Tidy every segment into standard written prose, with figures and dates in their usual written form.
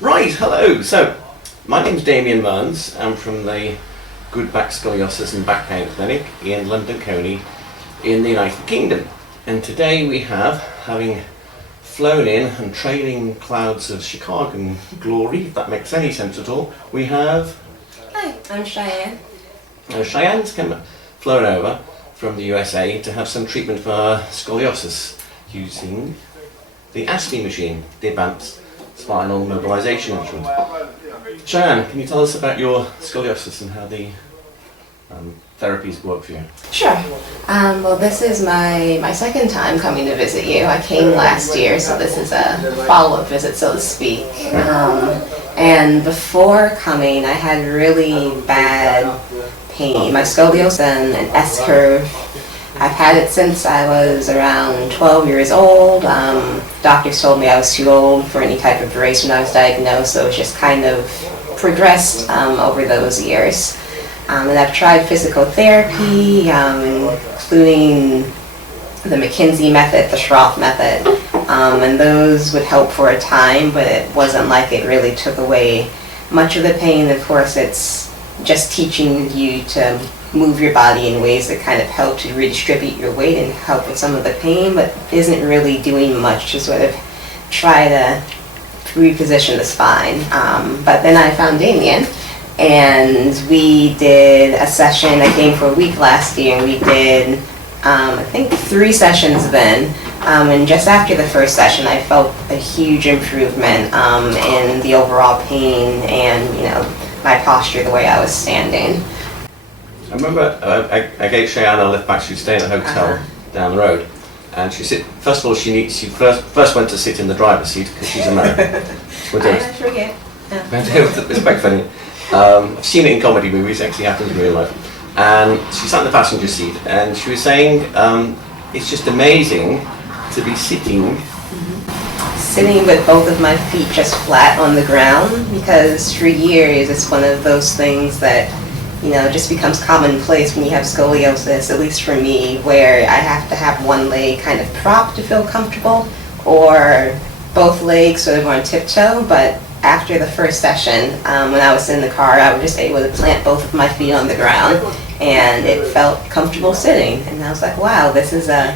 Right, hello. So, my name's Damien Burns. I'm from the Good Back Scoliosis and Back Pain Clinic in London Colney in the United Kingdom. And today we have, having flown in and trailing clouds of Chicago glory, if that makes any sense at all, we have... Hi, I'm Cheyenne. Cheyenne's flown over from the USA to have some treatment for scoliosis using the ASMI machine, the Advanced Spinal Mobilization Instrument. Cheyenne, can you tell us about your scoliosis and how the therapies work for you? Sure. Well, this is my second time coming to visit you. I came last year, so this is a follow-up visit, so to speak. And before coming, I had really bad pain. My scoliosis and an S-curve. I've had it since I was around 12 years old. Doctors told me I was too old for any type of brace when I was diagnosed, so it's just kind of progressed over those years. And I've tried physical therapy, including the McKinsey method, the Schroth method, and those would help for a time, but it wasn't like it really took away much of the pain. Of course, it's just teaching you to move your body in ways that kind of help to redistribute your weight and help with some of the pain, but isn't really doing much to sort of try to reposition the spine. But then I found Damien, and we did a session. I came for a week last year, and we did I think 3 sessions then, and just after the first session I felt a huge improvement in the overall pain and my posture, the way I was standing. I remember I gave Cheyenne a lift back. She was staying at a hotel down the road, and she first of all she first went to sit in the driver's seat because she's American. I forget. It's quite funny. I've seen it in comedy movies. It actually happens in real life. And she sat in the passenger seat, and she was saying it's just amazing to be sitting with both of my feet just flat on the ground, because for years it's one of those things that just becomes commonplace when you have scoliosis, at least for me, where I have to have one leg kind of propped to feel comfortable, or both legs sort of on tiptoe. But after the first session, when I was in the car, I was just able to plant both of my feet on the ground, and it felt comfortable sitting. And I was like, wow, this is a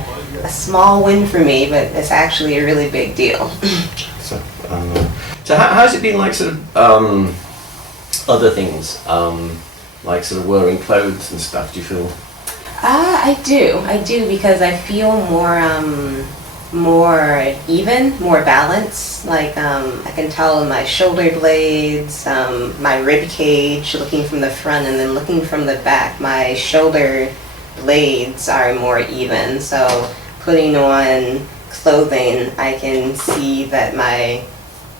small win for me, but it's actually a really big deal. So how's it been like sort of other things, like sort of wearing clothes and stuff? Do you feel? I do, because I feel more even, more balanced. Like I can tell in my shoulder blades, my rib cage, looking from the front and then looking from the back, my shoulder blades are more even. So putting on clothing, I can see that my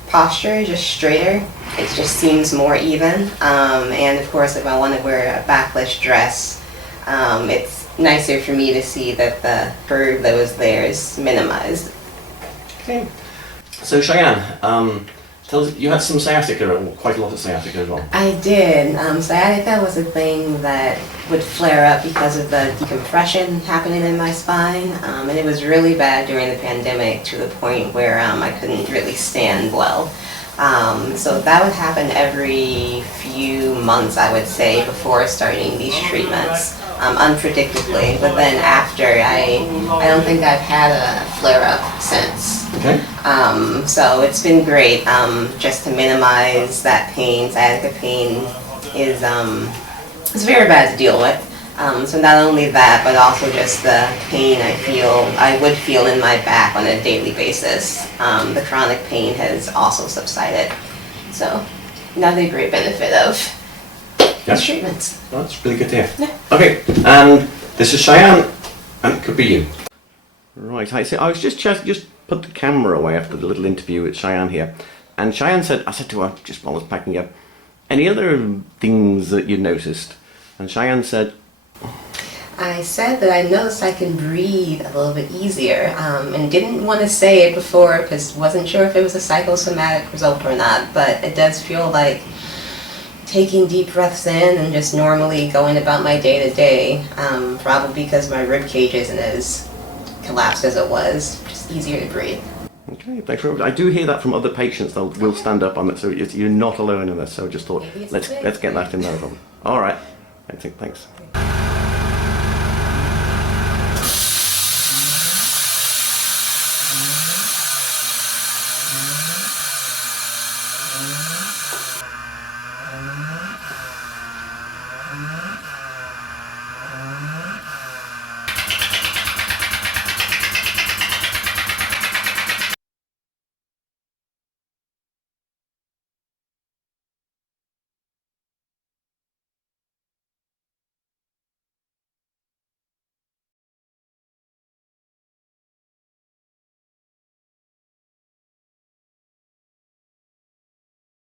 posture is just straighter. It just seems more even. And of course, if I want to wear a backless dress, it's nicer for me to see that the curve that was there is minimized. Okay. So Cheyenne, tell us, you had some sciatica, or quite a lot of sciatica as well. I did. Sciatica was a thing that would flare up because of the decompression happening in my spine, and it was really bad during the pandemic, to the point where I couldn't really stand well. So that would happen every few months, I would say, before starting these treatments, unpredictably. But then after, I don't think I've had a flare-up since. Okay. So it's been great, just to minimize that pain. Sciatica pain is it's very bad to deal with. So not only that, but also just the pain I would feel in my back on a daily basis. The chronic pain has also subsided. So another great benefit of these treatments. Well, that's really good to hear. Yeah. Okay, and this is Cheyenne, and it could be you. Right, I was just put the camera away after the little interview with Cheyenne here, and Cheyenne said, I said to her, just while I was packing up, any other things that you noticed? And Cheyenne said, I said that I noticed I can breathe a little bit easier, and didn't want to say it before because wasn't sure if it was a psychosomatic result or not, but it does feel like taking deep breaths in and just normally going about my day-to-day, probably because my rib cage isn't as collapsed as it was, just easier to breathe. Okay, thanks very much. I do hear that from other patients. Will stand up on it, so you're not alone in this. So just thought, Maybe it's let's a thing. get that in there. All right. I think thanks.